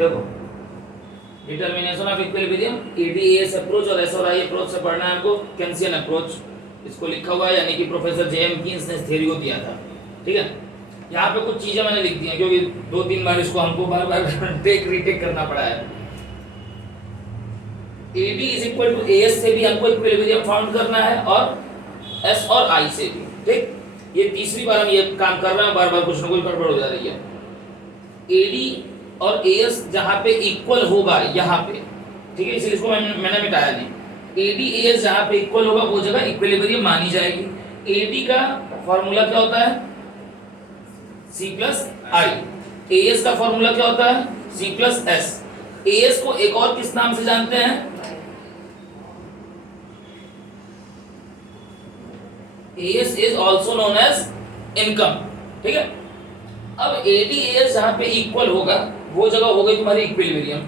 देखो determination of equilibrium ADS approach और S और आई अप्रोच से पढ़ना है हमको केंसियन अप्रोच, इसको लिखा हुआ है, यानी कि प्रोफेसर जेएम कीन्स ने इस थ्योरी को दिया था। ठीक है, यहाँ पे कुछ चीजें मैंने लिख दी हैं क्योंकि 2-3 बार इसको हमको बार बार टेक रीटेक करना पड़ा है। AD is equal to AS से भी हमको इक्विलिब्रियम फाउंड करना है और S और I से भी। ठीक, ये तीसरी बार हम ये काम कर रहे हैं, बार बार कुछ ना कुछ गड़बड़ हो जा रही है। AD और AS जहां पे इक्वल होगा यहाँ पे, ठीक है, इसलिए इसको मैंने मिटाया नहीं। AD AS जहां पे इक्वल होगा वो जगह इक्विलिब्रियम मानी जाएगी। AD का फॉर्मूला क्या होता है? C plus I। AS का फॉर्मूला क्या होता है? C plus S। AS को एक और किस नाम से जानते हैं? AS is also known as income। ठीक है, अब AD AS जहां पे इक्वल होगा वो जगह हो गई तुम्हारी इक्विलिब्रियम।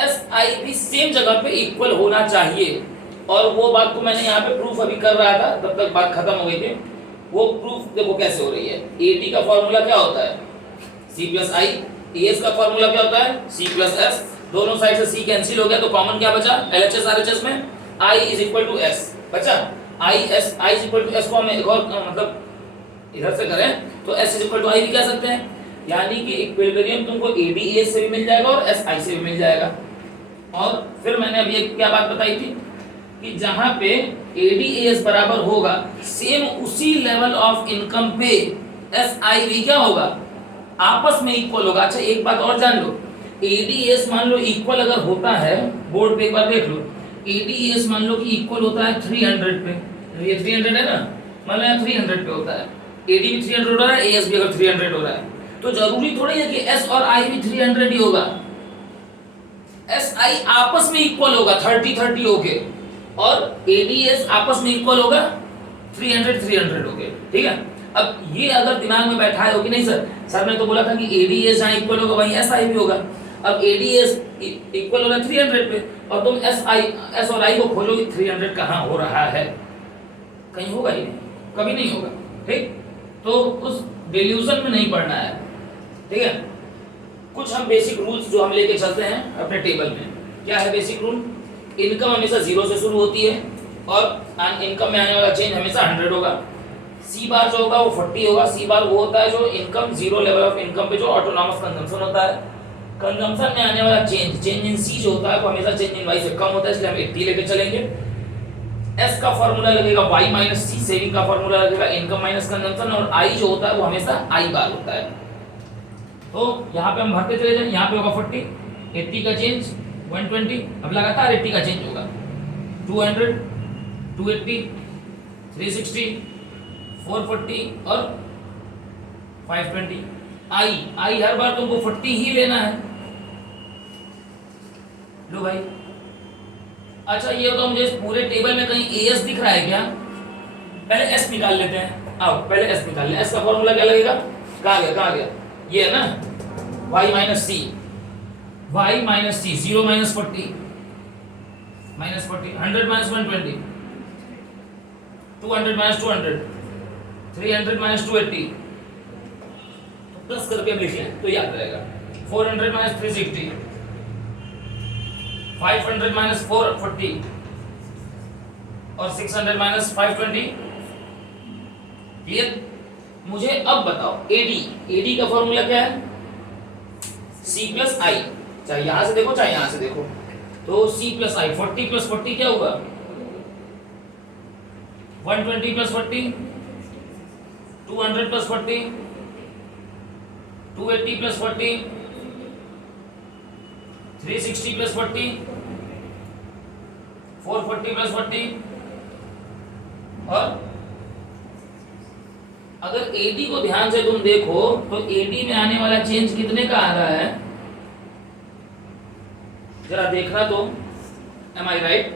SI भी सेम जगह पे इक्वल होना चाहिए, और वो बात को मैंने यहाँ पे प्रूफ अभी कर रहा था, तब तक बात खत्म हो गई थी। वो प्रूफ देखो कैसे हो रही है। AD का फॉर्मूला क्या होता है? C plus I। AS का फॉर्मूला क्या होता है? C plus S। दोनों साइड से C कैंसिल हो गया तो कॉमन क्या बचा? LHS RHS में I is equal to S बचा। I is equal to S को हम एक और मतलब इधर से करें तो S is equal to I भी कह सकते हैं, यानी कि इक्विलिब्रियम तुमको AD AS से भी मिल जाएगा और SI से भी मिल जाएगा। और फिर मैंने अभी एक क्या बात बताई थी कि जहां पे AD AS बराबर होगा सेम उसी लेवल ऑफ इनकम पे SI भी क्या होगा? आपस में इक्वल होगा। अच्छा एक बात और जान लो, AD AS मान लो इक्वल अगर होता है, बोर्ड पे एक बार देख लो, AD AS मान लो कि इक्वल होता है 300 पे, ये 300 है ना, मान लो 300 पे होता है, AD भी 300 हो रहा है, AS भी अगर 300 हो रहा है, तो जरूरी थोड़ी है कि S और I भी 300 ही होगा। SI आपस में इक्वल होगा 30-30 होके, और ADS आपस में इक्वल होगा 300-300 होके। ठीक है, अब ये अगर दिमाग में बैठाए हो कि नहीं सर ने तो बोला था कि ADS जहाँ इक्वल होगा वहीं SI भी होगा। अब ADS इक्वल हो रहा है 300 पे, और तुम S और I को खोजोगे 300 कहाँ हो रहा है? कहीं होगा ही नहीं, कभी नहीं होगा। ठीक, तो उस डिल्यूजन में नहीं पढ़ना है। ठीक है, कुछ हम बेसिक रूल्स जो हम लेके चलते हैं अपने टेबल में। क्या है बेसिक रूल? इनकम हमेशा 0 से शुरू होती है और इनकम में आने वाला चेंज हमेशा 100 होगा। सी बार जो होगा वो 40 होगा। सी बार वो होता है जो इनकम 0 लेवल ऑफ इनकम पे जो ऑटोनॉमस कंजम्पशन होता है। कंजम्पशन में आने वाला चेंज इन सी जो होता है वो हमेशा चेंज इन वाई से कम होता है, इसलिए हम 80 लेके चलेंगे। एस का फॉर्मूला लगेगा y माइनस सी, सेविंग का फॉर्मूला लगेगा इनकम माइनस कंजम्पशन, और आई जो होता है वो हमेशा आई बार होता है। तो यहाँ पे हम भरते चले जाएं, यहाँ पे होगा 40, 80 का चेंज 120, अब लगातार 80 का चेंज होगा 200, 280, 360, 440 और 520। आई हर बार तुमको 40 ही लेना है। लो भाई, अच्छा ये तो मुझे इस पूरे टेबल में कहीं एएस दिख रहा है क्या? पहले एस निकाल लेते हैं। आओ पहले एस निकाल ले। एस का फॉर्मूला क्या लगेगा? कहाँ गया? ये है ना, y माइनस सी, 0 minus 40, minus 40, 100 minus 120, 200 minus 200, 300 minus 280, तो प्लस करके लिखिए तो याद रहेगा। 400 माइनस 360, 500 माइनस 440 और 600 माइनस 520। क्लियर? मुझे अब बताओ एडी का फॉर्मूला क्या है? C प्लस आई, चाहे यहां से देखो चाहे यहां से देखो, तो C प्लस आई। 40 प्लस 40 क्या होगा? 120 plus 40, 200 plus 40, 280 plus 40, 360 plus 40, 440 plus 40। और अगर AD को ध्यान से तुम देखो तो AD में आने वाला चेंज कितने का आ रहा है? जरा देखना तो, am I right?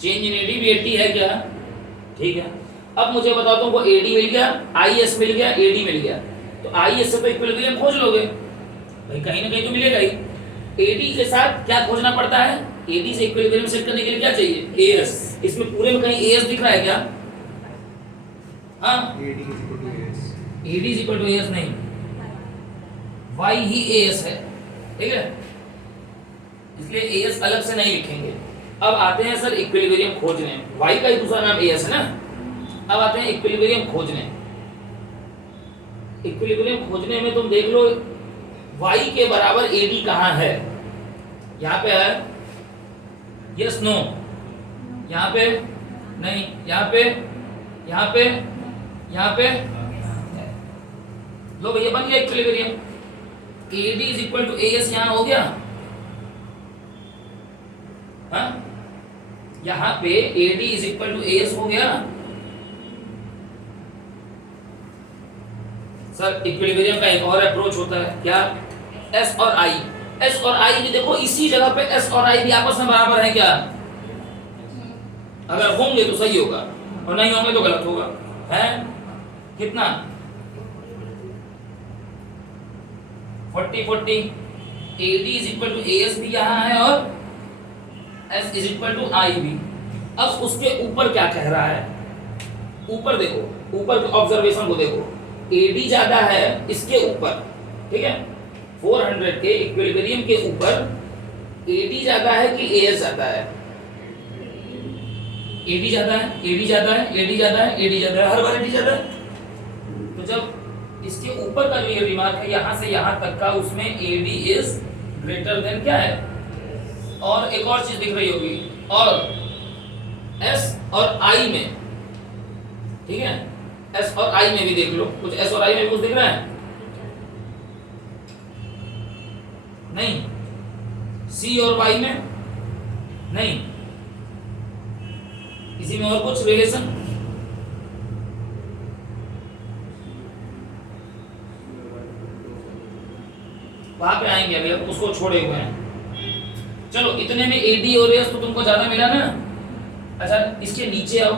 Change in AD भी 80 है क्या? ठीक है, अब मुझे बताओ तुमको AD मिल गया, IS मिल गया, AD मिल गया, तो IS से तो इक्विलिब्रियम खोज लोगे भाई, कहीं ना कहीं तो मिलेगा ही। AD के साथ क्या खोजना पड़ता है? AD से इक्विलिब्रियम सेट करने के लिए क्या चाहिए? AS। इसमें पूरे में कहीं AS दिख रहा है क्या? हाँ, AD is equal to AS नहीं, Y ही AS है। ठीक है, इसलिए एएस अलग से नहीं लिखेंगे। अब आते हैं सर इक्विलिब्रियम खोजने, वाई का ही दूसरा नाम एएस है ना। अब आते हैं इक्विलिब्रियम खोजने। इक्विलिब्रियम खोजने में तुम देख लो वाई के बराबर एडी कहाँ है, यहाँ पे है, यस नो, यहाँ पे नहीं, यहाँ पे, यहाँ पे, यहाँ पे, लो भैया बन गया equilibrium. AD is equal to AS यहाँ हो गया, हाँ यहाँ पे AD is equal to AS हो गया। सर इक्विलिब्रियम का एक और अप्रोच होता है, क्या? S और I, S और I भी देखो इसी जगह पे S और I भी आपस में बराबर है क्या? अगर होंगे तो सही होगा और नहीं होंगे तो गलत होगा, है कितना? 40-40। AD is equal to AS भी यहाँ है और S is equal to I भी। अब उसके ऊपर क्या कह रहा है, ऊपर देखो, ऊपर ऑब्जर्वेशन को देखो, AD ज्यादा है इसके ऊपर, ठीक है, 400 के इक्विलिब्रियम के ऊपर AD ज्यादा है कि AS ज्यादा है? AD ज्यादा है, AD ज्यादा है, AD ज्यादा है, AD ज्यादा है, हर बार AD ज्यादा है। तो जब इसके ऊपर का जो ये रिमार्क है यहाँ से यहाँ तक का, उसमें AD इज ग्रेटर देन क्या है? और एक और चीज दिख रही होगी, और S और I में, ठीक है, S और I में भी देख लो, कुछ S और I में कुछ दिख रहा है? नहीं। C और Y में नहीं। इसी में और कुछ रिलेशन? वहां पे आएंगे अभी, अब उसको छोड़े हुए हैं। चलो इतने में AD और AS तो तुमको ज्यादा मिला ना। अच्छा इसके नीचे आओ,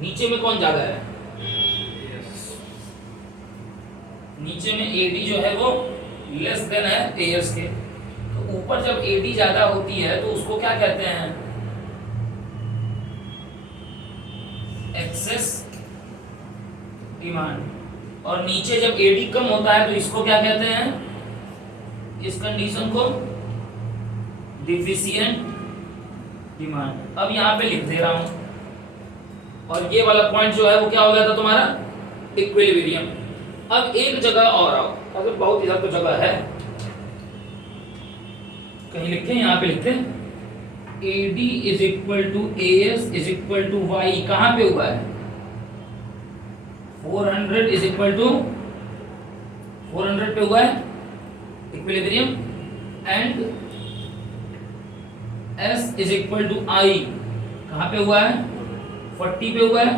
नीचे में कौन ज्यादा है? नीचे में AD जो है वो लेस देन है AS के। तो ऊपर जब AD ज्यादा होती है तो उसको क्या कहते हैं? Excess demand. और नीचे जब AD कम होता है तो इसको क्या कहते हैं? इस कंडीशन को डिफिशिएंट डिमांड। अब यहाँ पे लिख दे रहा हूं, और ये वाला पॉइंट जो है वो क्या हो गया था तुम्हारा? इक्विलिब्रियम। अब एक जगह और आओ, अगर बहुत इधर तो जगह है, कहीं लिखते हैं, यहाँ पे लिखते हैं AD is equal to AS is equal to Y। कहाँ पे हुआ है? 400 इज इक्वल टू 400 पे हुआ है equilibrium, and S is equal to I कहाँ पे हुआ है? 40 पे हुआ है।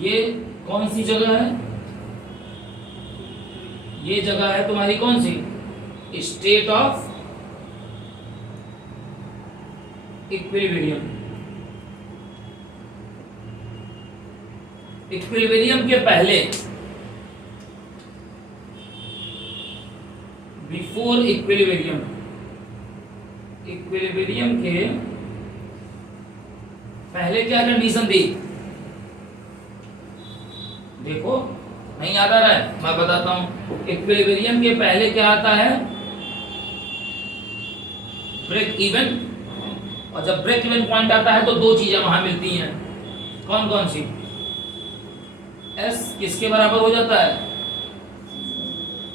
ये कौन सी जगह है? ये जगह है तुम्हारी कौन सी? State of equilibrium. इक्विलिब्रियम के पहले, बिफोर इक्विलिब्रियम, इक्विलिब्रियम के पहले क्या कंडीशन थी? देखो नहीं याद आ रहा है, मैं बताता हूं। इक्विलिब्रियम के पहले क्या आता है? Break even. और जब ब्रेक इवन पॉइंट आता है तो दो चीजें वहां मिलती हैं, कौन कौन सी? S किसके बराबर हो जाता है,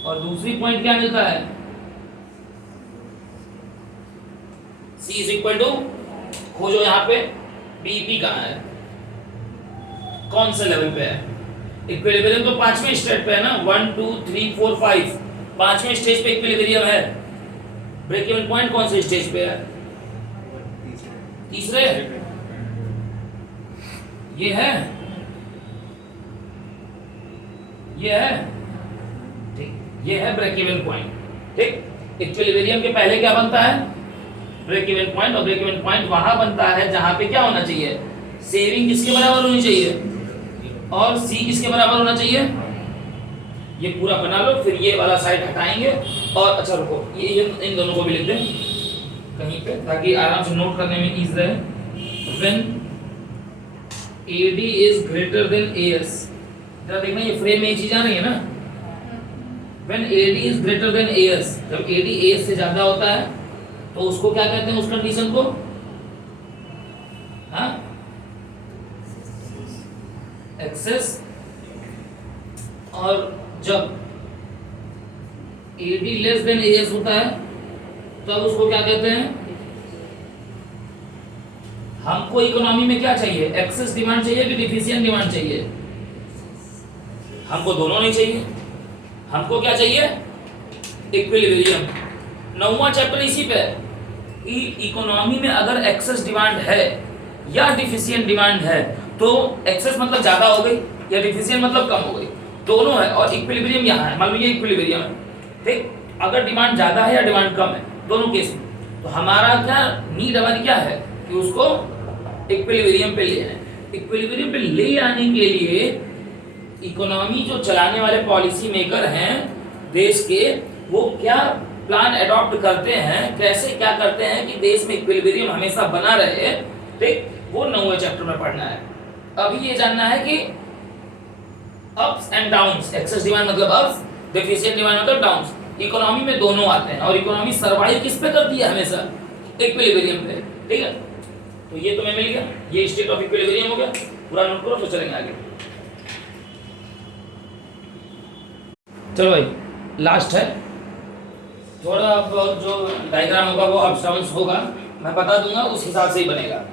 और दूसरी पॉइंट क्या मिलता है? C इज इक्वल टू, खोजो यहाँ पे BP कहाँ है, कौन से लेवल पे है? इक्विलिब्रियम तो पांचवें स्टेज पे है ना, 1 2 3 4 5, पांचवें स्टेज पे इक्विलिब्रियम है। ब्रेक इवन पॉइंट कौन से स्टेज पे है? तीसरे। ये है, ये है, ठीक, ये है ब्रेक इवन पॉइंट। ठीक, इक्विलिब्रियम के पहले क्या बनता है? Break even point. और ब्रेक इवन पॉइंट वहां बनता है जहां पे क्या होना चाहिए? सेविंग किसके बराबर होनी चाहिए, और C किसके बराबर होना चाहिए? ये पूरा बना लो, फिर ये वाला साइड हटाएंगे। और अच्छा रुको, ये इन दोनों को भी लिख दें कहीं पे, ताकि आराम से नोट करने में इजी रहे। When AD is greater than AS, जरा देखना ये फ्रेम में ये चीज आ रही है ना, when AD is greater than AS, जब AD AS से ज्यादा होता है तो उसको क्या कहते हैं, उस कंडीशन को, हाँ, एक्सेस। और जब AD लेस देन AS होता है तब उसको क्या कहते हैं, हमको इकोनॉमी में क्या चाहिए, एक्सेस डिमांड चाहिए कि डिफिशिएंट डिमांड चाहिए, हमको दोनों नहीं चाहिए, हमको क्या चाहिए, इक्विलिब्रियम। 9वां चैप्टर इसी पे कि इकोनॉमी में अगर एक्सेस डिमांड है या डिफिशिएंट डिमांड है तो एक्सेस मतलब ज्यादा हो गई या डिफिशिएंट मतलब कम हो गई, दोनों है, और इक्विलिब्रियम यहाँ है, मान लो ये इक्विलिब्रियम है, ठीक, अगर डिमांड ज्यादा है या डिमांड कम है दोनों केस में, तो हमारा क्या नीड, हमारी क्या है कि उसको इक्विलिब्रियम पे ले आए। इक्विलिब्रियम पे ले आने के लिए इकोनॉमी जो चलाने वाले पॉलिसी मेकर हैं देश के, वो क्या प्लान अडॉप्ट करते हैं, कैसे क्या करते हैं कि देश में इक्विलिब्रियम हमेशा बना रहे, ठीक, वो 9वें चैप्टर में पढ़ना है। अभी ये जानना है कि ups and downs, excess demand मतलब अप्स, डेफिशिएंट डिमांड मतलब डाउन्स, इकोनॉमी में दोनों आते हैं, और इकोनॉमी सर्वाइव किस पे करती है, हमेशा इक्विलिब्रियम पे, ठीक है। तो ये तुम्हें मिल गया, ये स्टेट ऑफ इक्विलिब्रियम हो गया, पूरा नोट करो, तो चलेंगे आगे। चलो भाई, लास्ट है, थोड़ा अब जो डायग्राम होगा वो अप्स डाउन्स होगा, मैं बता दूंगा, उस हिसाब से ही बनेगा।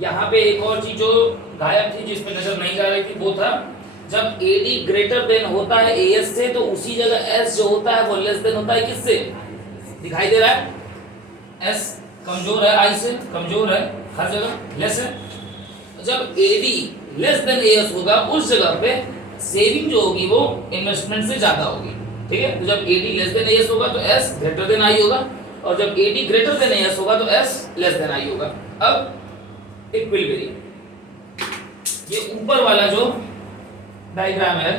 यहाँ पे एक और चीज जो गायब थी, जिस पे नजर नहीं जा रही थी, वो था जब AD ग्रेटर देन होता है AS से, तो उसी जगह S जो होता है वो लेस देन होता है किससे, दिखाई दे रहा है, S कमजोर है, I से कमजोर है, हर जगह लेस है। जब AD लेस देन AS होगा उस जगह पे सेविंग जो होगी वो इन्वेस्टमेंट से ज्यादा होगी, ठीक है। तो जब AD लेस देन AS होगा तो S ग्रेटर देन I होगा, और जब AD ग्रेटर देन AS होगा तो S लेस देन I होगा। अब इक्विलिब्रियम, ये ऊपर वाला जो डायग्राम है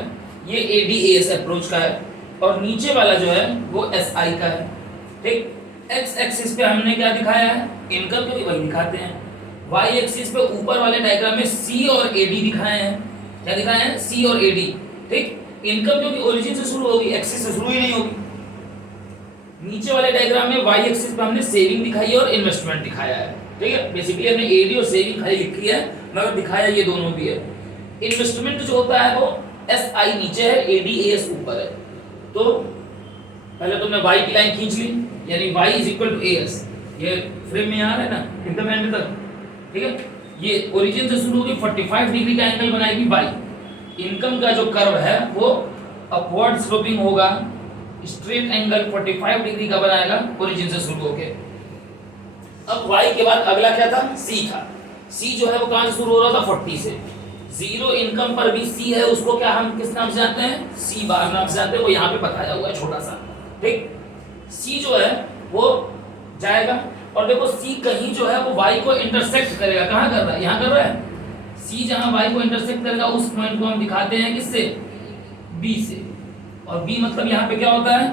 ये AD/AS अप्रोच का है, और नीचे वाला जो है वो SI का है, ठीक। एक्स एक्सिस पे हमने क्या दिखाया है, इनकम, को भी वही दिखाते हैं। वाई एक्सिस पे ऊपर वाले डायग्राम में C और AD दिखाए हैं, क्या दिखाए हैं, C और AD, ठीक। इनकम क्योंकि ओरिजिन से शुरू होगी, एक्सिस से शुरू ही नहीं होगी। नीचे वाले डायग्राम में वाई एक्सिस पे हमने सेविंग दिखाई है और इन्वेस्टमेंट दिखाया है, ठीक है। बेसिकली हमने AD और सेविंग खाली लिखी है, मगर दिखाया ये दोनों भी है। इन्वेस्टमेंट जो होता है वो SI नीचे है, AD/AS ऊपर है। तो पहले तुमने Y की लाइन खींच ली, यानी Y is equal to AS, ये फ्रेम में आ रहा है ना एकदम एंड तक, ठीक है। ये ओरिजिन से शुरू होगी, 45 डिग्री का एंगल बनाएगी Y। इनकम का जो कर्व है वो अपवर्ड स्लोपिंग होगा, स्ट्रेट एंगल 45 डिग्री का बनाएगा ओरिजिन से शुरू होके। अब Y के बाद अगला क्या था, C था। C जो है वो कहां से शुरू हो रहा था, 40 से। जीरो इनकम पर भी C है, उसको क्या हम किस नाम से जानते हैं, C बार नाम से जानते हैं, वो यहाँ पे बताया हुआ है छोटा सा, ठीक। C जो है वो जाएगा, और देखो C कहीं जो है वो Y को इंटरसेक्ट करेगा, कहाँ कर रहा है, यहाँ कर रहा है। C जहाँ Y को इंटरसेक्ट करेगा उस पॉइंट को हम दिखाते हैं किससे, B से। और B मतलब यहाँ पे क्या होता है,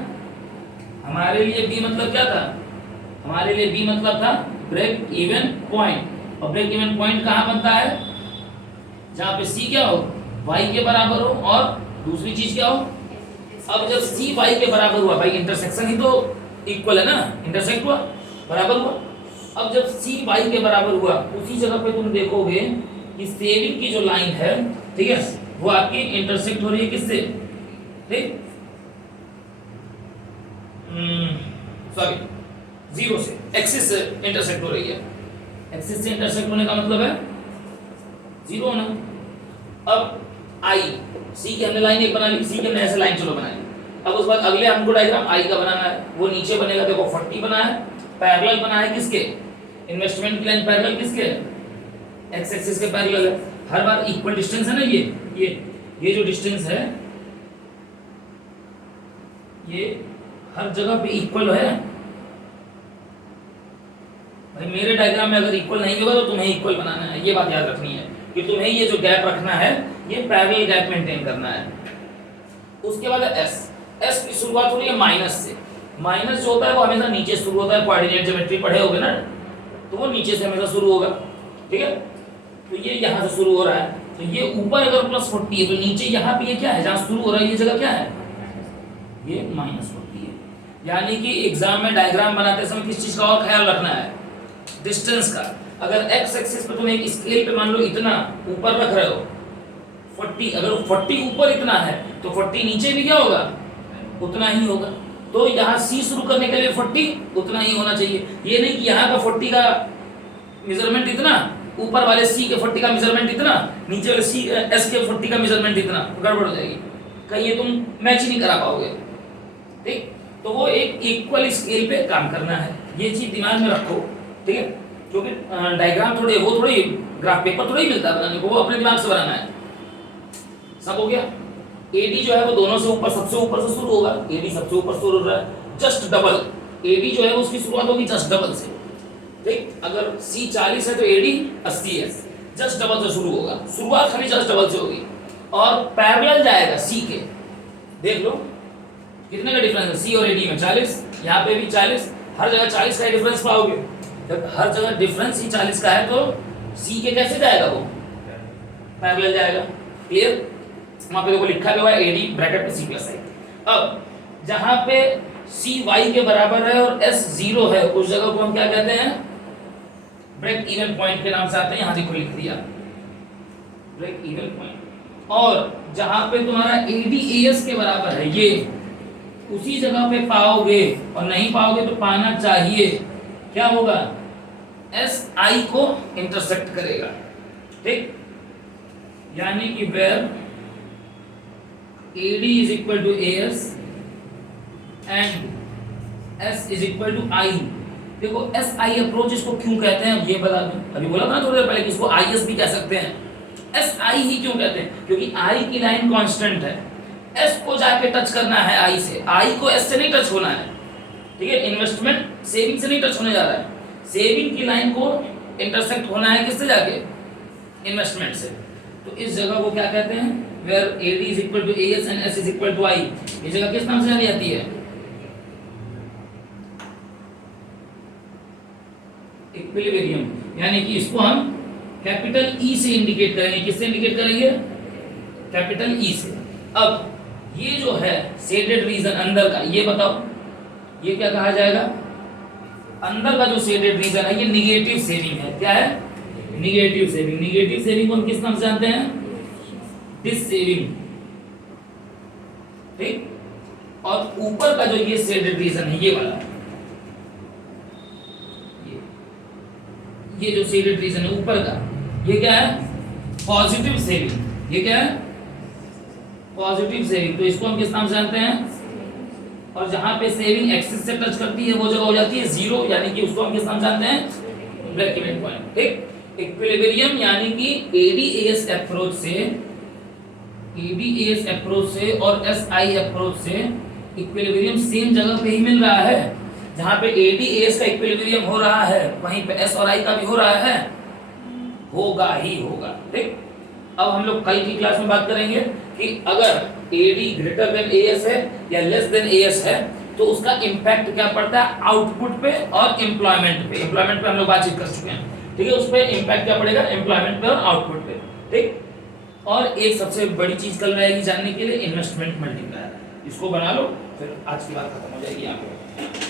हमारे लिए B मतलब क्या था, हमारे लिए B मतलब था ब्रेक इवन पॉइंट, और ब्रेक इवन पॉइंट कहाँ बनता है, जहाँ पे C क्या हो, Y के बराबर हो, और दूसरी चीज क्या हो। अब जब C Y के बराबर हुआ, भाई इंटरसेक्शन ही तो इक्वल है ना, इंटरसेक्ट हुआ, बराबर हुआ। अब जब C Y के बराबर हुआ, उसी जगह पे तुम देखोगे कि सेविंग की जो लाइन है, ठीक है, वो आपकी इंटरसेक्ट हो रही है किससे, ठीक, सॉरी, जीरो से, एक्सिस से इंटरसेक्ट हो रही है। एक्सिस से इंटरसेक्ट होने का मतलब है जीरो होना। अब I, C की हमने लाइन एक बना ली, C की हमने ऐसे लाइन चलो बना ली। अब उस बाद अगले हमको डायग्राम I का बनाना है, वो नीचे बनेगा, देखो 40 बना है, पैरेलल बना है किसके, इन्वेस्टमेंट की लाइन पैरेलल किसके, एक्स एक्सिस के पैरेलल है। हर बार इक्वल डिस्टेंस है ना, ये जो डिस्टेंस है ये हर जगह पे इक्वल है भाई। मेरे डायग्राम में अगर इक्वल नहीं होगा तो तुम्हें इक्वल बनाना है, ये बात याद रखनी है कि तुम्हें ये जो गैप रखना है ये पैरेलल गैप मेंटेन करना है। उसके बाद S की शुरुआत हो रही है माइनस से। माइनस जो होता है वो हमेशा नीचे शुरू होता है, कोऑर्डिनेट ज्योमेट्री पढ़े होगे ना, तो वो नीचे से हमेशा शुरू होगा, ठीक है। तो ये यहाँ से शुरू हो रहा है, तो ये ऊपर अगर +40 है तो नीचे यहाँ पे ये क्या है, जहाँ शुरू हो रहा है ये जगह क्या है, ये -40 है। यानी कि एग्जाम में डायग्राम बनाते समय किस चीज का और ख्याल रखना है, डिस्टेंस का। अगर एक्स एक्सिस पे तुम एक स्केल पे मान लो इतना ऊपर रख रहे हो 40, अगर 40 ऊपर इतना है तो 40 नीचे भी क्या होगा, उतना ही होगा। तो यहाँ सी शुरू करने के लिए 40 उतना ही होना चाहिए। ये नहीं कि यहाँ का 40 का मेजरमेंट इतना, ऊपर वाले सी के 40 का मेजरमेंट इतना, नीचे वाले सी एस के 40 का मेजरमेंट इतना, गड़बड़ हो जाएगी, कहीं ये तुम मैच ही नहीं करा पाओगे। ठीक, तो वो एक इक्वल स्केल पे काम करना है, ये चीज दिमाग में रखो। ठीक है, क्योंकि डायग्राम थोड़े वो थोड़ी ग्राफ पेपर थोड़ी मिलता है बनाने को, वो अपने दिमाग से बनाना है। सब हो गया। एडी जो है वो दोनों से ऊपर, सबसे ऊपर से शुरू होगा, एडी सबसे ऊपर शुरू हो रहा है, जस्ट डबल एडी जो है उसकी शुरुआत होगी जस्ट डबल से। ठीक, अगर सी 40 है तो एडी 80 है, जस्ट डबल से शुरू होगा, शुरुआत खाली जस्ट डबल से होगी और पैरेलल जाएगा सी के। देख लो कितने का डिफरेंस है सी और एडी में, 40, यहाँ पे भी 40, हर जगह 40 का डिफरेंस पाओगे। जब हर जगह डिफरेंस ही 40 का है तो सी के कैसे जाएगा, वो पैरेलल जाएगा। क्लियर, वहां पे देखो लिखा हुआ है एडी ब्रैकेट में सी प्लस आई। अब जहां पे सी वाई के बराबर है और एस 0 है उस जगह को हम क्या कहते हैं, ब्रेक इवन पॉइंट के नाम से आते हैं। यहां देखो लिख दिया ब्रेक इवन पॉइंट। और जहां पे तुम्हारा एडी एएस के बराबर है ये उसी जगह पे पाओगे, और नहीं पाओगे तो पाना चाहिए, क्या होगा, एस आई को इंटरसेक्ट करेगा। ठीक, यानी कि where AD is equal to AS and S is equal to I। देखो SI अप्रोच इसको क्यों कहते हैं ये बता दूं, अभी बोला था ना थोड़ी देर पहले कि इसको IS भी कह सकते हैं। SI ही क्यों कहते हैं, क्योंकि I की लाइन कांस्टेंट है, S को जाके टच करना है I से, I को S से नहीं टच होना है। ठीक है, इन्वेस्टमेंट सेविंग से नहीं टच होने जा रहा है, सेविंग की लाइन को इंटरसेक्ट होना है किससे जाके, इन्वेस्टमेंट से। तो इस जगह को क्या कहते हैं, where AD is equal to AS and S is equal to I। ये जगह किस नाम से जानी जाती है, इक्विलिब्रियम। यानी कि इसको हम कैपिटल E से इंडिकेट करेंगे, किससे इंडिकेट करेंगे, कैपिटल E से। अब ये जो है शेडेड रीजन अंदर का, ये बताओ ये क्या कहा जाएगा, अंदर का जो शेडेड रीजन है ये निगेटिव सेविंग है। क्या है, निगेटिव सेविंग। निगेटिव सेविंग को हम किस नाम से जानते हैं, डिस सेविंग। ठीक, और ऊपर का जो ये शेडेड रीजन है ये वाला, ये जो शेडेड रीजन है ऊपर का, ये क्या है, पॉजिटिव सेविंग। ये क्या है, पॉजिटिव सेविंग। तो इसको हम किस नाम से जानते हैं, और जहां पे सेविंग एक्सिस से टच करती है वो जगह हो जाती है 0, यानी कि उसको हम किस नाम जानते हैं, ब्रेक इवन पॉइंट। ठीक, इक्विलिब्रियम यानी कि एडीएस अप्रोच से, एडीएस अप्रोच से और एसआई अप्रोच से इक्विलिब्रियम सेम जगह पे ही मिल रहा है। जहां पे एडीएस का इक्विलिब्रियम हो रहा है वहीं पे एस और आई का भी हो रहा है, होगा ही होगा। ठीक, अब हम लोग कल की क्लास में बात करेंगे कि अगर एडी ग्रेटर देन एएस है या लेस देन एएस है तो उसका इंपैक्ट क्या पड़ता है आउटपुट पे और एम्प्लॉयमेंट पे। एम्प्लॉयमेंट पे हम लोग बातचीत कर चुके हैं। ठीक है, उस पे इंपैक्ट क्या पड़ेगा, एम्प्लॉयमेंट पे और आउटपुट पे। ठीक, और एक सबसे बड़ी चीज कल रहेगी जानने के लिए, इन्वेस्टमेंट मल्टीप्लायर। इसको बना लो, फिर आज की बात खत्म हो जाएगी यहाँ पे।